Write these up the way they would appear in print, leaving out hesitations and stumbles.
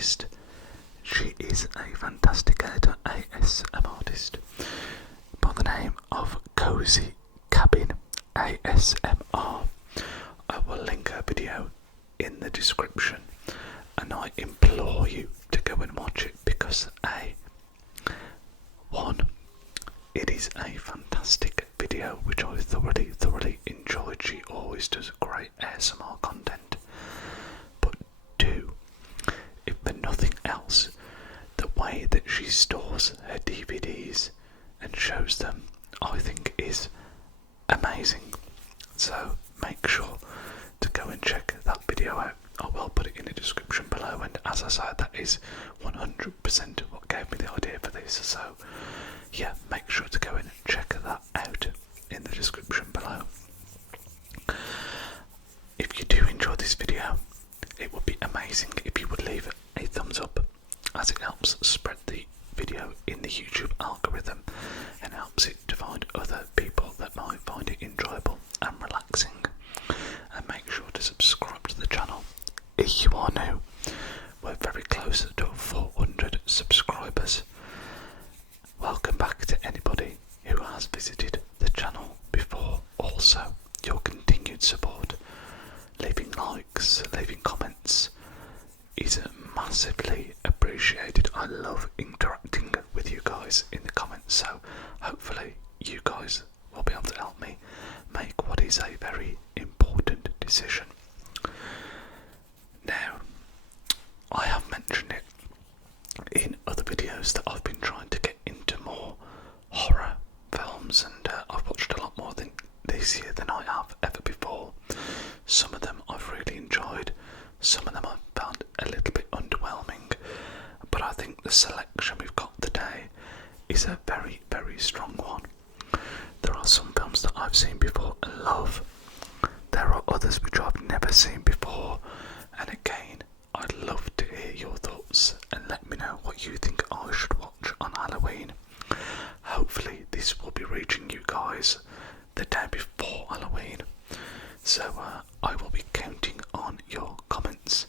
artist. She is a fantastic ASM artist by the name of Cozy Cabin ASMR. I will link her video in the description, and I implore you to go and watch it because it is a fantastic video which I thoroughly enjoyed. She always does great ASMR content. But two, if for nothing else, the way that she stores her DVDs and shows them, I think is amazing. So make sure to go and check that video out. I will put it in the description below, and as I said, that is 100% what gave me the idea for this. So yeah, make sure to go in and check that out in the description below. If you do enjoy this video, it would be amazing if you would leave a thumbs up, as it helps spread the video in the YouTube algorithm and helps it to find other people that might find it enjoyable and relaxing. And make sure to subscribe to the channel if you are new. We're very close to 400 subscribers. Welcome back to anybody who has visited the channel before. Also, your continued support, leaving likes, leaving comments is massively appreciated. I love interacting with you guys in the comments, so hopefully you guys will be able to help me make what is a very important decision. Now, I have mentioned it in other videos that I've been trying to get into more horror films, and I've watched a lot more this year than I have ever before. Some of them I've really enjoyed, some of them I've found a little bit underwhelming, but I think the selection we've got today is a very strong one. There are some films that I've seen before and love. There are others which I've never seen before, and again, I'd love to hear your thoughts and let me know what you think I should watch on Halloween. Hopefully this will be reaching you guys the day before Halloween, so I will be counting on your comments.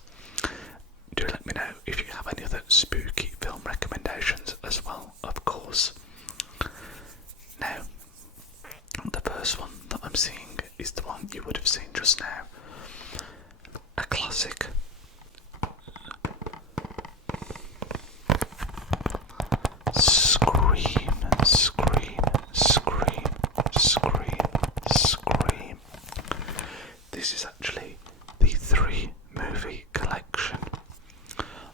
Do let me know if you have any other spooky film recommendations as well, of course. Now, the first one that I'm seeing is the one you would have seen just now. A classic. Scream, scream, scream, scream, scream. This is actually the 3-movie collection.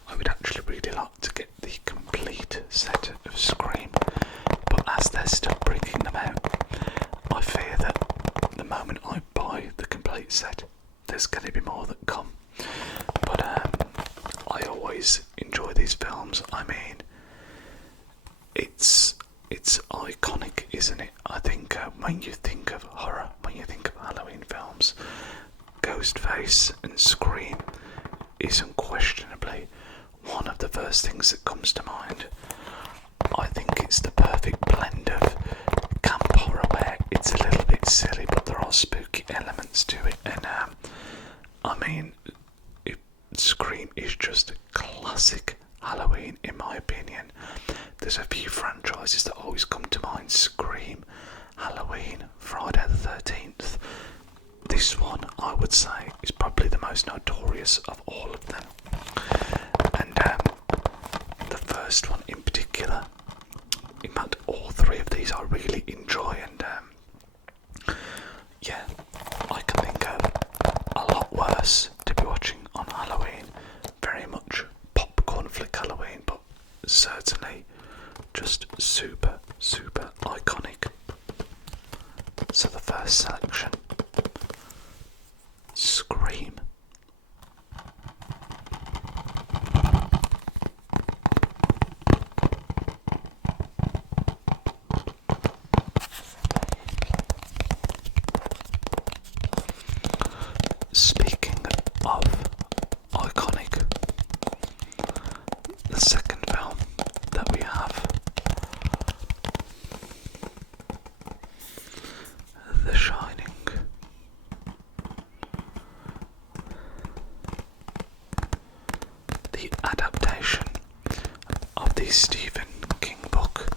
I would actually really like to get the complete set of Scream, but as they're still bringing them out, I fear that the moment I buy the complete set, there's going to be more that come. But I always enjoy these films. I mean, it's iconic, isn't it? I think when you think of horror, when you think of Halloween films, Ghostface and Scream is unquestionably one of the first things that comes to mind. I think it's the perfect blend of camp horror where it's a little bit silly but there are spooky elements to it, and I mean, Scream is just a classic Halloween in my opinion. There's a few franchises that always come to mind: Scream, Halloween, Friday the 13th. This one, I would say, is probably the most notorious of all of them. And the first one in particular, in fact all three of these I really enjoy, and yeah, I can think of a lot worse to be watching on Halloween. Very much popcorn flick Halloween, but certainly just super iconic. So the first selection, Scream. Speaking of iconic, the second film that we have, The Shining. The adaptation a Stephen King book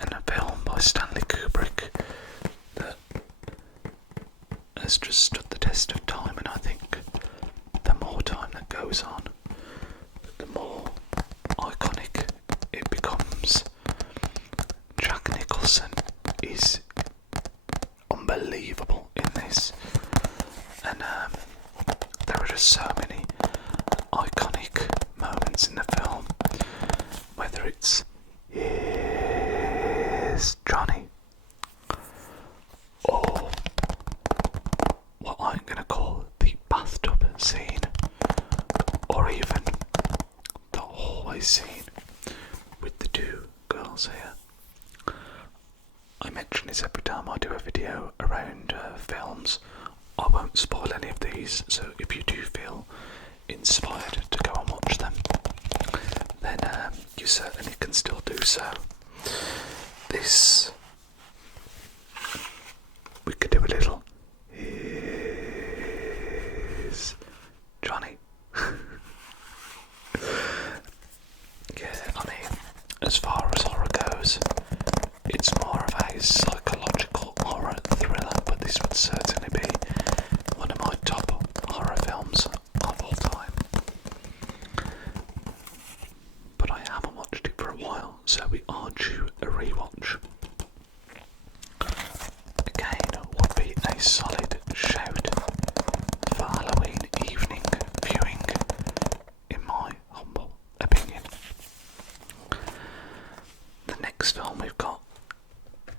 and a film by Stanley Kubrick that has just stood the test of time, and I think the more time that goes on, the more iconic it becomes. Jack Nicholson is unbelievable in this, and there are just so many iconic moments in the film, whether it's "Here's Johnny" or what I'm going to call the bathtub scene, or even the hallway scene with the two girls here. I mention this every time I do a video around films. I won't spoil any of these, so if you do feel inspired to go and watch them, then you certainly can still do so. This, we could do a little "Here's Johnny." Yeah, I mean, as far as horror goes, it's more of a psychological horror thriller, but this would certainly be one of my top horror films of all time. But I haven't watched it for a while, so we are due a rewatch. Again, would be a solid shout for Halloween evening viewing, in my humble opinion. The next film we've got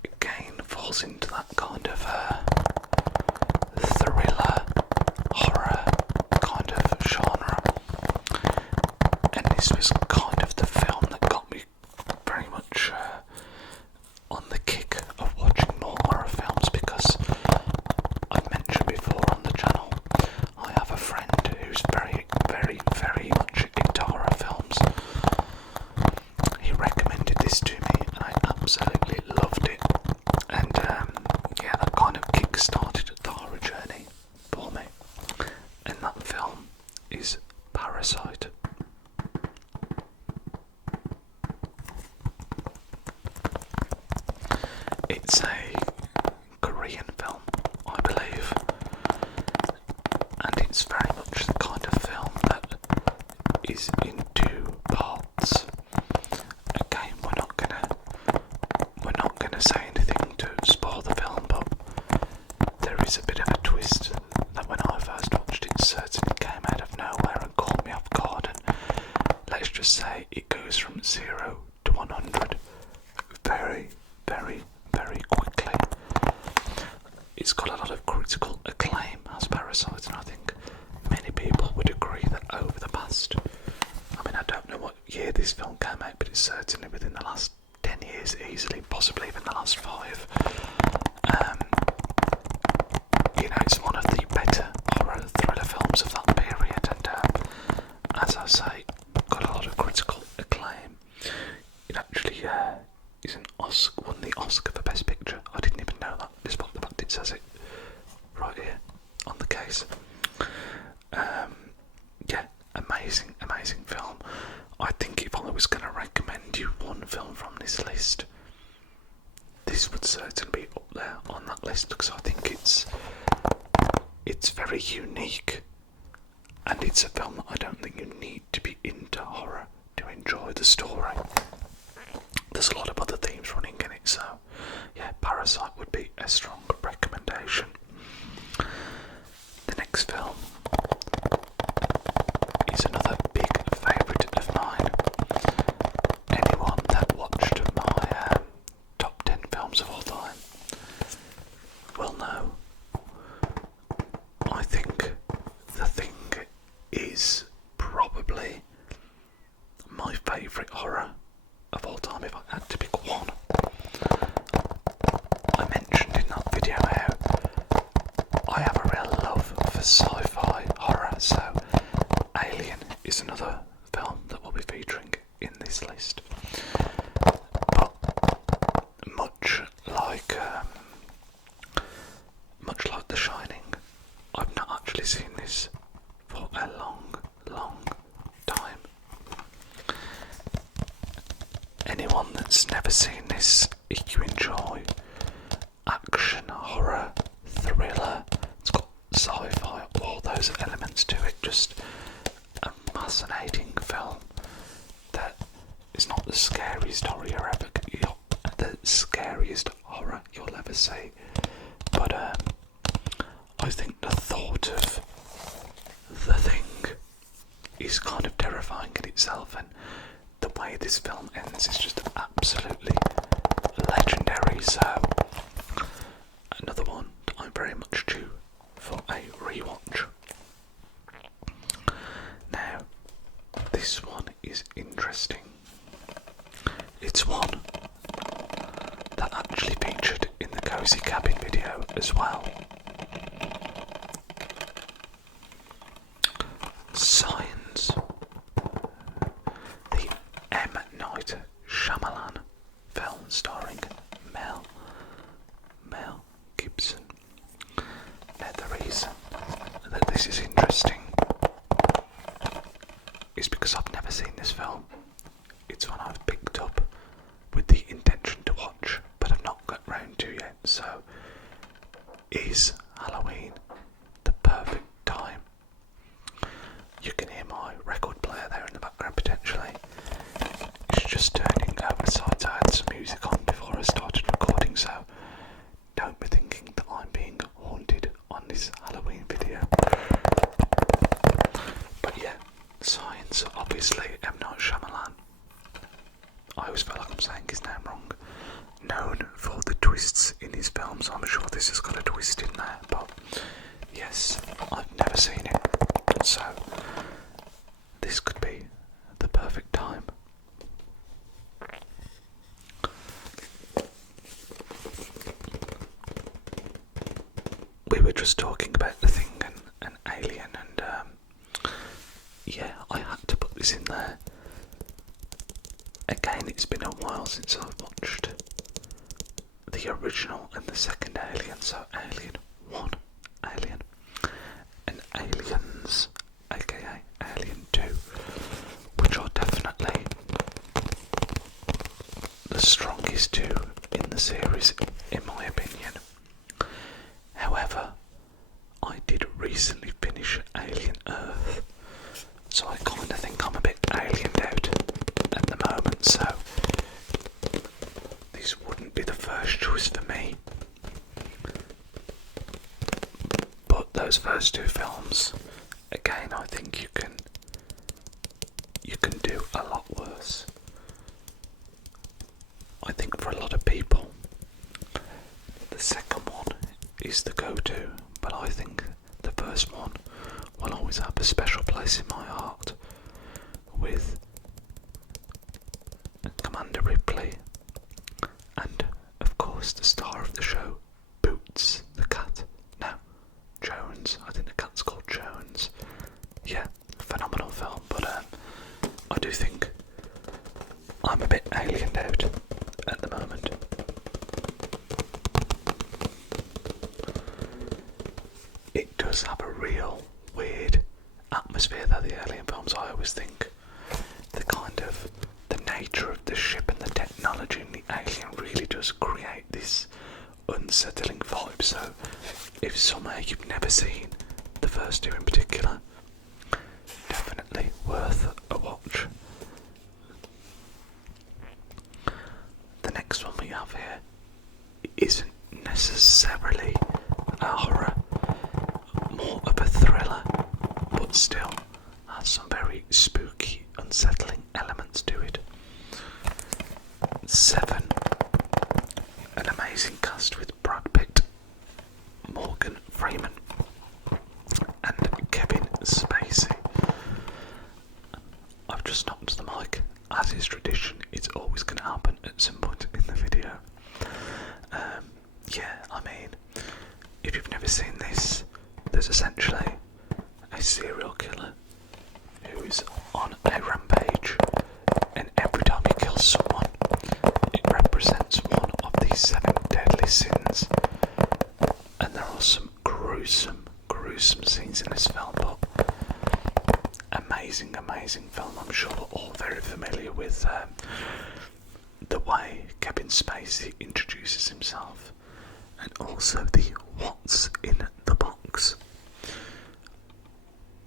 again falls into that kind of thriller, horror kind of genre, and this was kind of the film that got me very much on the kick of watching more horror films, because I've mentioned before on the channel I have a friend who's very, very, very much into horror films. He recommended this to me and I absolutely loved it, and yeah, that kind of kick-started the horror journey for me, and that film is Parasite. It's a Korean film, I believe, and it's very much the kind of film that is in two parts. Again, we're not gonna say anything to spoil the film, but there is a bit of a twist that when I first watched it certainly came out of nowhere and caught me off guard, and let's just say it goes from 0 to 100 very, very, very quickly. It's got a lot of critical acclaim as Parasite, and I think many people would agree that over the past, I mean, I don't know what year this film came out, but it's certainly within the last 10 years easily, possibly even the last 5. You know, it's one of the better horror thriller films of that period, and as I say, got a lot of critical acclaim. It actually won the Oscar for Best Picture. I didn't even know that, despite the fact it says it right here on the case. Yeah, amazing, amazing film. I think if I was going to recommend you one film from this list, this would certainly be up there on that list, because I think it's very unique, and it's a film that I don't think you need to be into horror to enjoy the story. There's a lot of other themes running in it, so yeah, Parasite would be a strong recommendation. The next film is another big favourite of mine. Anyone that watched my top 10 films of all time will know. I think The Thing is probably my favourite horror of all time if I had to pick one. I mentioned in that video how I have a real love for sci-fi horror, so Alien is another film that we'll be featuring in this list. But much like The Shining, I've not actually seen this for a long, long time. that's never seen this, if you enjoy action, horror, thriller, it's got sci-fi, all those elements to it, just a fascinating film that is not the scariest horror the scariest horror you'll ever see, but I think the thought of the thing is kind of terrifying in itself, and the way this film ends is just absolutely legendary. So another one that I'm very much due for a rewatch. Now this one is interesting. It's one that actually featured in the Cozy Cabin video as well. Signs. The M. Night Shyamalan film starring Mel Gibson. Now the reason that this is interesting is because I've never seen this film. It's one I've picked up with the intention to watch, but I've not got round to yet. So, is Halloween the perfect time? You can hear my record player there in the background potentially. It's just turning over, so I had some music on before I started recording, so don't be thinking that I'm being haunted on this Halloween video. But yeah, Signs, obviously M. Night Shyamalan. I always feel like I'm saying his name wrong. Known for the twists in his films. I'm sure this has got a twist in there, but yes, I've never seen it, so this could be the perfect time. We were just talking about The Thing and Alien, and yeah, I had to put this in there. Again, it's been a while since I've watched the original and the second Alien, so Alien 1, Alien, and Aliens, aka Alien 2, which are definitely the strongest two in the series, in my opinion. However, I did recently finish Alien Earth, so I kind of think I'm a bit aliened out at the moment, so this wouldn't be the first choice for me. But those first two films, again, I think you can do a lot worse. I think for a lot of people, the second one is the go-to, but I think the first one will always have a special place in my heart, with Commander Ripley and, of course, the star of the show, Boots the cat. No, Jones. I think the cat's called Jones. Yeah, phenomenal film, but I do think I'm a bit aliened out at the moment. It does have a real weird atmosphere, though, the Alien films. I always think the nature of the ship and the technology in the Alien really does create this unsettling vibe. So if somehow you've never seen the first two in particular, definitely worth a watch. The next one we have here isn't necessarily a horror, more of a thriller, but still has some very spooky, unsettling elements to it. Seven, an amazing cast with Brad Pitt, Morgan Freeman, and Kevin Spacey. I've just knocked the mic. As is tradition, it's always going to happen at some point in the video. Yeah, I mean, if you've never seen this, there's essentially a serial killer who is on a rampage, and every time he kills someone, it represents one of these 7 deadly sins. And there are some gruesome scenes in this film, but amazing film. I'm sure we're all very familiar with the way Kevin Spacey introduces himself, and also the what's in the box.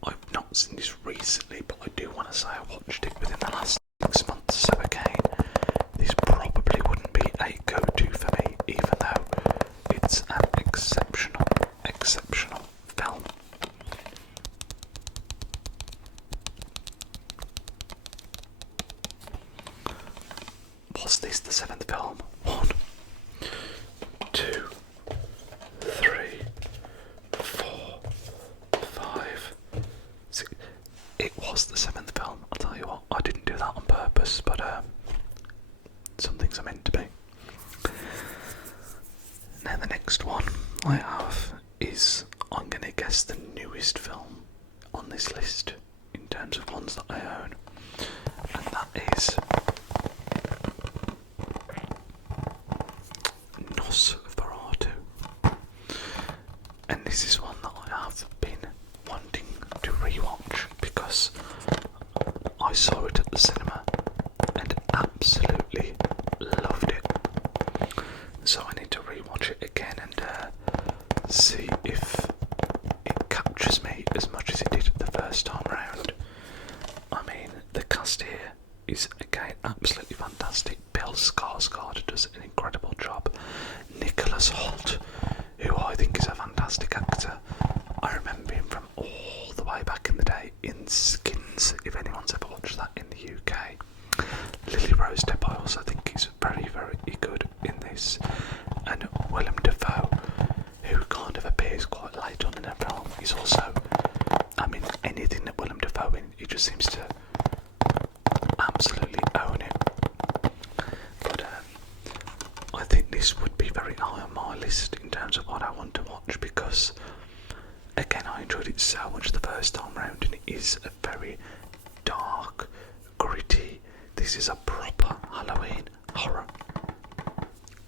I've not seen this recently, but I do want to say I watched it within the last 6 months, so again, this probably wouldn't be a go-to for me, even though it's an exceptional film. Was this the 7th film? 1, 2, 3, 4, 5, 6. It was the 7th film. I'll tell you what, I didn't do that on purpose, but some things are meant to be. Now the next one I have is, I'm going to guess, the newest film on this list in terms of ones that I own, and that is Nosferatu. And this is one that I have been wanting to rewatch because I saw it at the cinema and absolutely loved it. So I need to rewatch it again and see if it captures me as much as it did the first time round. I mean, the cast here is again absolutely fantastic. Bill Skarsgård does an incredible job. Nicholas Hoult, who I think is a fantastic actor. I remember him from all the way back in the day in Skins, if anyone's ever watched that in the UK. Lily Rose Depp, I also think is very, very good in this. And Willem Dafoe, who kind of appears quite late on in the film, is also, I mean, anything that Willem Dafoe in, he just seems to absolutely own it. But I think this would be very high on my list in terms of what I want to watch because, again, I enjoyed it so much the first time round, and it is a very dark, gritty, this is a proper Halloween horror,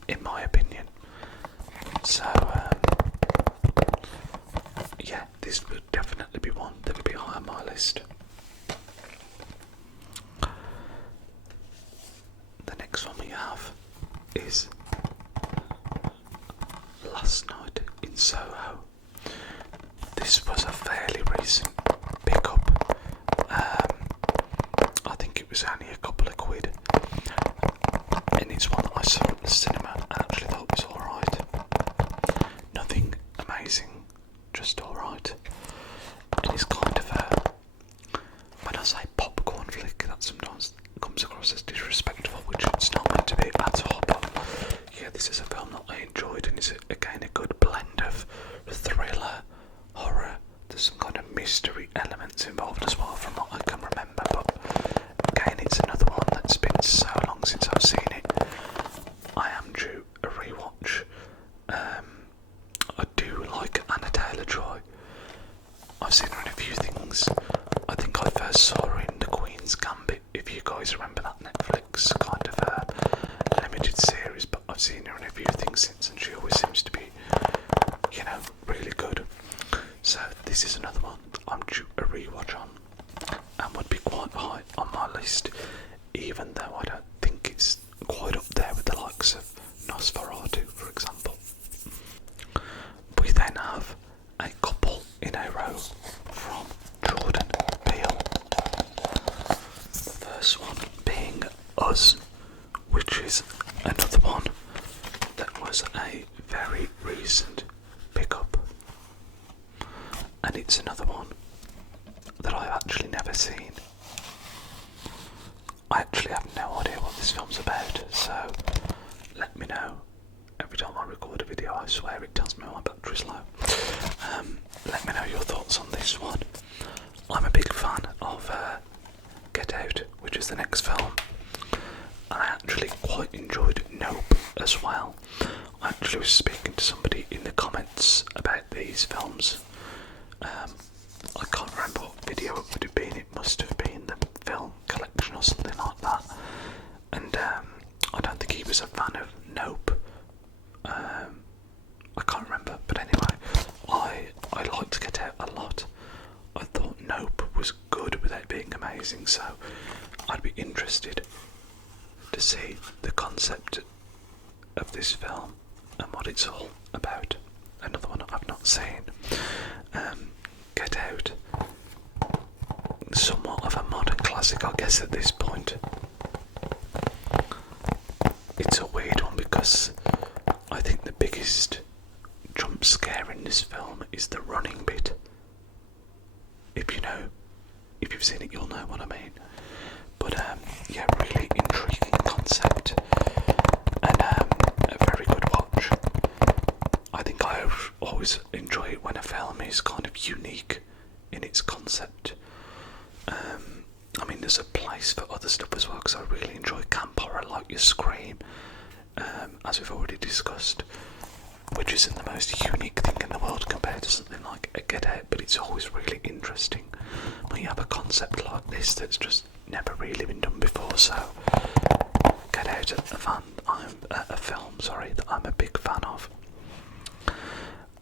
in my opinion. So, yeah, this would definitely be one that would be high on my list. The next one we have is Last Night in Soho. This was a fairly recent pickup. I think it was only a couple of quid, and it's one that I saw at the cinema and actually thought was alright. Nothing amazing, just alright. And it's kind of a, when I say popcorn flick, that sometimes comes across as disrespectful, which it's not meant to be at all, but yeah, this is a film that I enjoyed, and it's again a good blend of thriller, horror. There's some kind of mystery elements involved as well from what I can remember, but again, it's another one that's been so long since I've seen it. I am due a rewatch. I do like Anna Taylor-Joy. I've seen her in a few things. I think I first saw her in The Queen's Gambit, if you guys remember that Netflix kind of limited series, but I've seen her in a few things since, and she always seems to be, you know, really good. So this is another one I'm due a rewatch on, and would be quite high on my list, even though I don't think it's quite up there with the likes of Nosferatu, for example. We then have a couple in a row from Jordan Peele. The first one being Us, which is another one that was a very recent pickup, and it's another one that I've actually never seen. I actually have no idea what this film's about, so let me know. Every time I record a video, I swear it tells me my battery's low. Let me know your thoughts on this one. I'm a big fan of Get Out, which is the next film. I actually quite enjoyed Nope as well. I actually was speaking to somebody in the comments about these films. I can't remember what video it would have been. It must have been the film collection or something like that. And I don't think he was a fan of Nope. I can't remember, but anyway, I liked Get Out a lot. I thought Nope was good without being amazing, so I'd be interested to see the concept of this film and what it's all about. Another one I've not seen. Get Out. Somewhat of a modern classic, I guess, at this point. It's a weird one because I think the biggest jump scare in this film is the running bit. If you've seen it, you'll know what I mean. But yeah, really intriguing concept and a very good watch. I think I always enjoy it when a film is kind of unique in its concept. I mean, there's a place for other stuff as well, because I really enjoy camp horror like your Scream, as we've already discussed, which isn't the most unique thing in the world compared to something like a Get Out, but it's always really interesting when you have a concept like this that's just never really been done before. So Get Out, a film that I'm a big fan of.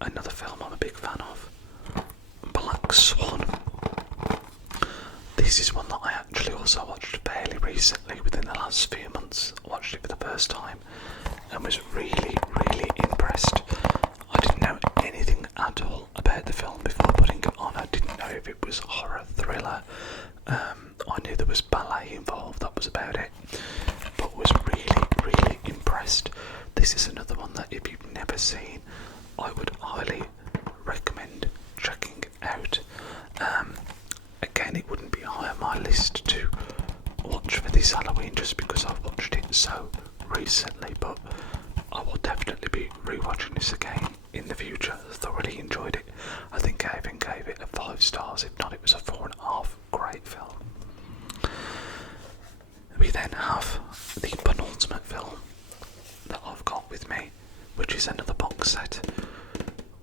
Another film I'm a big fan of, Black Swan. This is one that I actually also watched fairly recently, within the last few months. I watched it for the first time and was really, really impressed. I didn't know anything at all about the film before putting it on. I didn't know if it was horror, thriller. I knew there was ballet involved, that was about it. But was really, really impressed. This is another one that if you've never seen, I would highly recommend checking it out. Again, it wouldn't be high on my list to watch for this Halloween just because I've watched it so recently, but I will definitely be rewatching this again in the future. Thoroughly enjoyed it. I think I even gave it a 5 stars, if not it was a 4.5. Great film. We then have the penultimate film that I've got with me, which is another box set,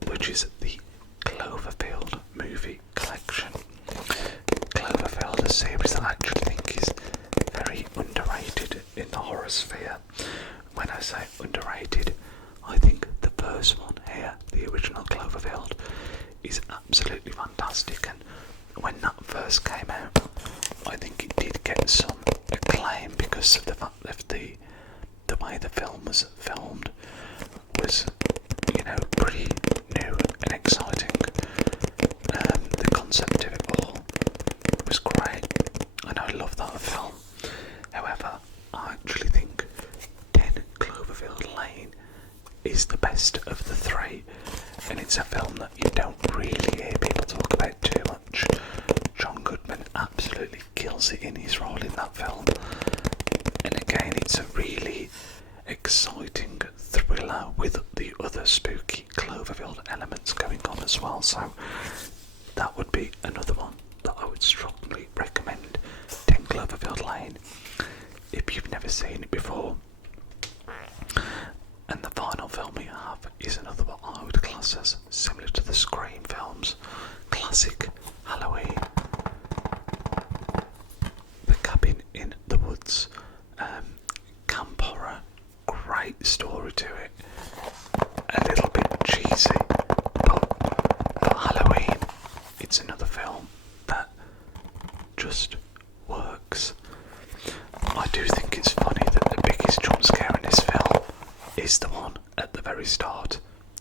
which is the Cloverfield movie collection. Cloverfield, a series that I actually think is very underrated in the horror sphere. When I say underrated, I think the first one here, the original Cloverfield, is absolutely fantastic, and when that first came out, I think it did get some acclaim because of the fact that the way the film was filmed was, pretty new and exciting. The concept of it all was great, and I love that film. However, I actually think 10 Cloverfield Lane is the best of the 3, and it's a film that you don't really hear people talk about too much. John Goodman absolutely kills it in his role in that film, and again, it's a really exciting thriller with the other spooky Cloverfield elements going on as well. So that would be another one that I would strongly recommend, 10 Cloverfield Lane, if you've never seen it before. And the final film we have is another what I would class as similar to the Scream films, classic Halloween. The Cabin in the Woods. Camp horror, great story to it, a little bit cheesy, but for Halloween, it's another film that just works. I do think it's funny that the biggest jump scare in this film is the one at the very start.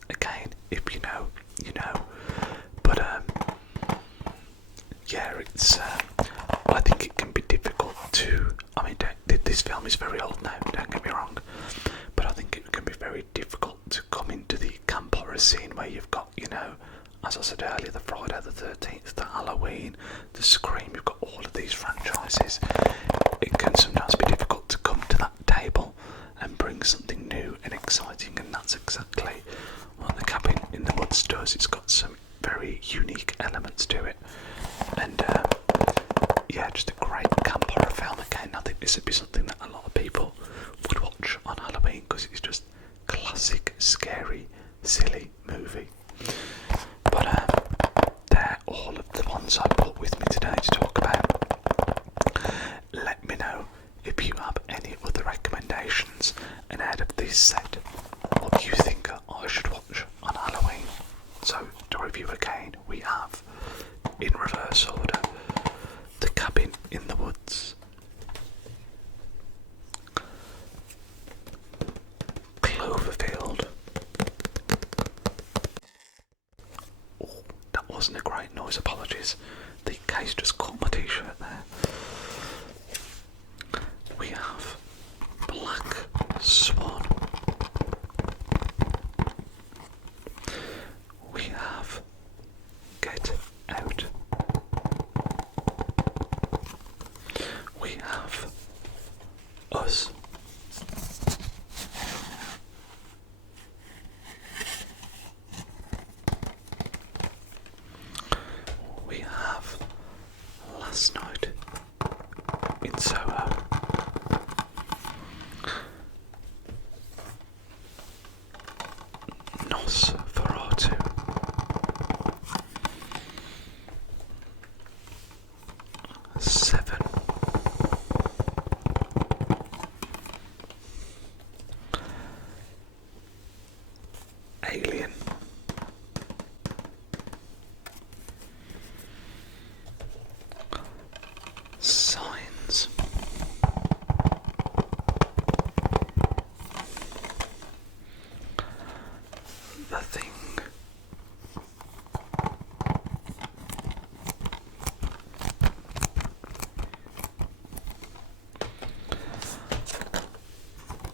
Again, if you know, you know. But yeah, it's I think it can be difficult to. I mean, this film is very old now. Don't get me wrong, but I think it can be very difficult to come into the camp horror scene where you've got, as I said earlier, the Friday the 13th, the Halloween, the Scream. You've got all of these franchises. It can sometimes be difficult to come to that table and bring something new and exciting, and that's exactly what The Cabin in the Woods does. It's got some very unique elements to it, and yeah, just a great camp horror film. Again, I think this would be something that a lot of people would watch on Halloween because it's just classic, scary, silly movie. But they're all of the ones I brought with me today to talk about. Let me know if you have any other recommendations, and out of this set, what you think I should watch on Halloween. So, to review again, we have, in reverse order, The Cabin in the Woods, 7. Alien. 'Signs. 'The Thing.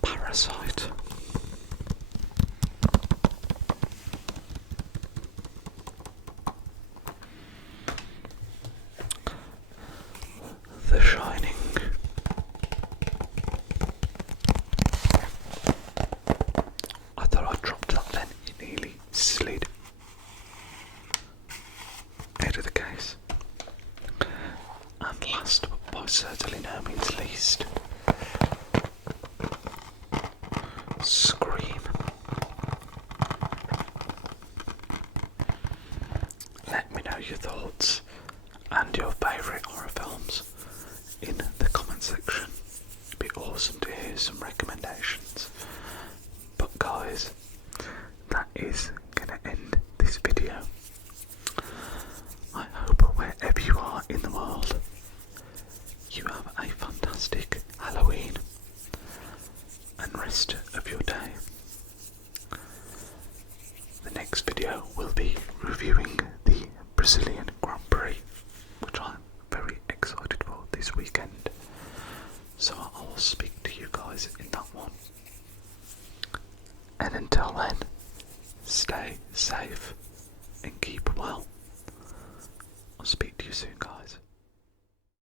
'Parasite. 'The Shining. 'I thought I dropped that then, it nearly slid out of the case. And last but by certainly no means least, Scream. Let me know your thoughts and your favourite horror films in the comment section. It'd be awesome to hear some recommendations. But guys, that is gonna end this video. I hope wherever you are in the world, you have a fantastic Halloween and rest of your day. The next video will be reviewing the Brazilian Grand Prix, which I'm very excited for this weekend. So I will speak to you guys in that one. And until then, stay safe and keep well.